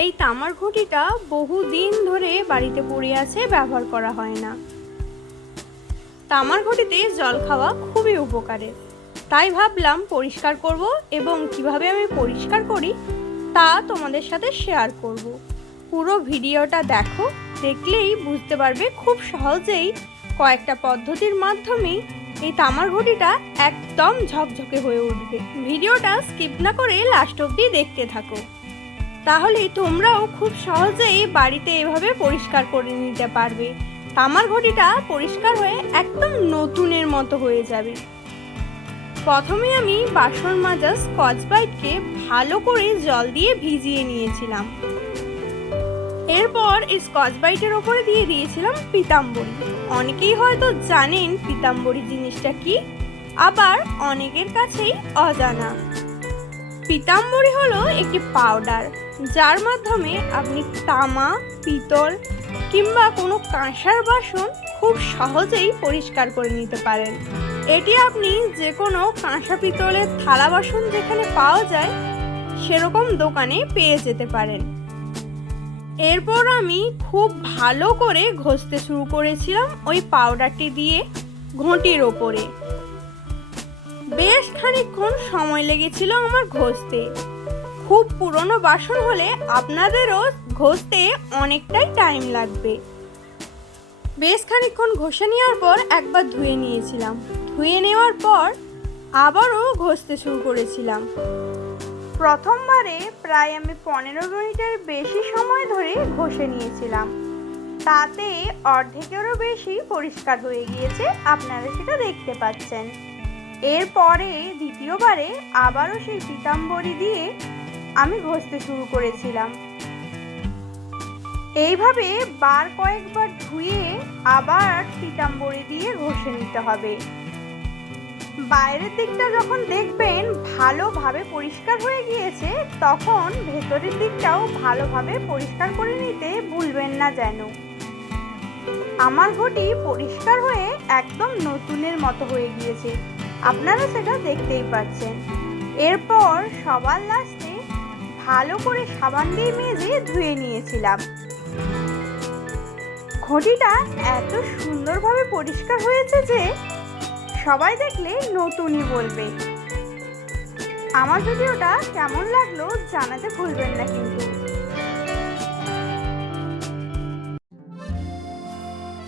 এই তামার ঘটিটা বহুদিন ধরে বাড়িতে পড়ে আছে, ব্যবহার করা হয় না। তামার ঘটিতে জল খাওয়া খুবই উপকারের, তাই ভাবলাম পরিষ্কার করব এবং কিভাবে আমি পরিষ্কার করি তা তোমাদের সাথে শেয়ার করব। পুরো ভিডিওটা দেখো, দেখলেই বুঝতে পারবে খুব সহজেই কয়েকটা পদ্ধতির মাধ্যমেই এই তামার ঘটিটা একদম ঝকঝকে হয়ে উঠবে। ভিডিওটা স্কিপ না করে লাস্ট অবধি দেখতে থাকো, তাহলে তোমরাও খুব সহজেই বাড়িতে এভাবে পরিষ্কার করে নিতে পারবে। তামার ঘটিটা পরিষ্কার হয়ে একদম নতুনের মতো হয়ে যাবে। প্রথমে আমি বাসন মাজা স্কচ ব্রাইটকে ভালো করে জল দিয়ে ভিজিয়ে নিয়েছিলাম। এরপর এই স্কচ ব্রাইটের ওপরে দিয়ে দিয়েছিলাম পিতাম্বরী। অনেকেই হয়তো জানেন পিতাম্বরী জিনিসটা কি, আবার অনেকের কাছেই অজানা। পিতাম্বরী হলো একটি পাউডার, যার মাধ্যমে আপনি তামা, পিতল কিংবা কোনো কাঁসার বাসন খুব সহজেই পরিষ্কার করে নিতে পারেন। এটি আপনি যে কোনো কাঁসা পিতলের থালা বাসন যেখানে পাওয়া যায় সেরকম দোকানে পেয়ে যেতে পারেন। এরপর আমি খুব ভালো করে ঘষতে শুরু করেছিলাম ওই পাউডারটি দিয়ে ঘটির ওপরে। বেশ খানিকক্ষণ সময় লেগেছিল আমার ঘষতে। খুব পুরনো বাসন হলে আপনাদেরও ঘষতে অনেকটাই টাইম লাগবে। বেশ খানিকক্ষণ ঘষে নেওয়ার পর একবার ধুয়ে নিয়েছিলাম। ধুয়ে নেওয়ার পর আবারও ঘষতে শুরু করেছিলাম। প্রথমবারে প্রায় আমি 15 মিনিটের বেশি সময় ধরে ঘষে নিয়েছিলাম, তাতে অর্ধেকেরও বেশি পরিষ্কার হয়ে গিয়েছে, আপনারা সেটা দেখতে পাচ্ছেন। এরপরে দ্বিতীয়বারে আবারও সেই পিতাম্বরী দিয়ে আমি ঘষতে শুরু করেছিলাম। এইভাবে বার কয়েকবার ধুয়ে আবার পিতাম্বরী দিয়ে ঘষে নিতে হবে। বাইরের দিকটা যখন দেখবেন ভালোভাবে পরিষ্কার হয়ে গিয়েছে, তখন ভেতরের দিকটাও ভালোভাবে পরিষ্কার করে নিতে ভুলবেন না যেন। আমার ঘটি পরিষ্কার হয়ে একদম নতুনের মতো হয়ে গিয়েছে, আপনারা সেটা দেখতেই পাচ্ছেন। এরপর সবার লাস্টে ভালো করে সাবান দিয়ে মেজে ধুয়ে নিয়েছিলাম। ঘটিটা এত সুন্দরভাবে পরিষ্কার হয়েছে যে সবাই দেখলে নতুনই বলবে। আমার ভিডিওটা কেমন লাগলো জানাতে ভুলবেন না কিন্তু।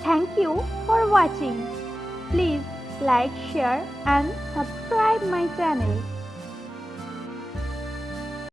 Thank you for watching. Please like, share and subscribe my channel.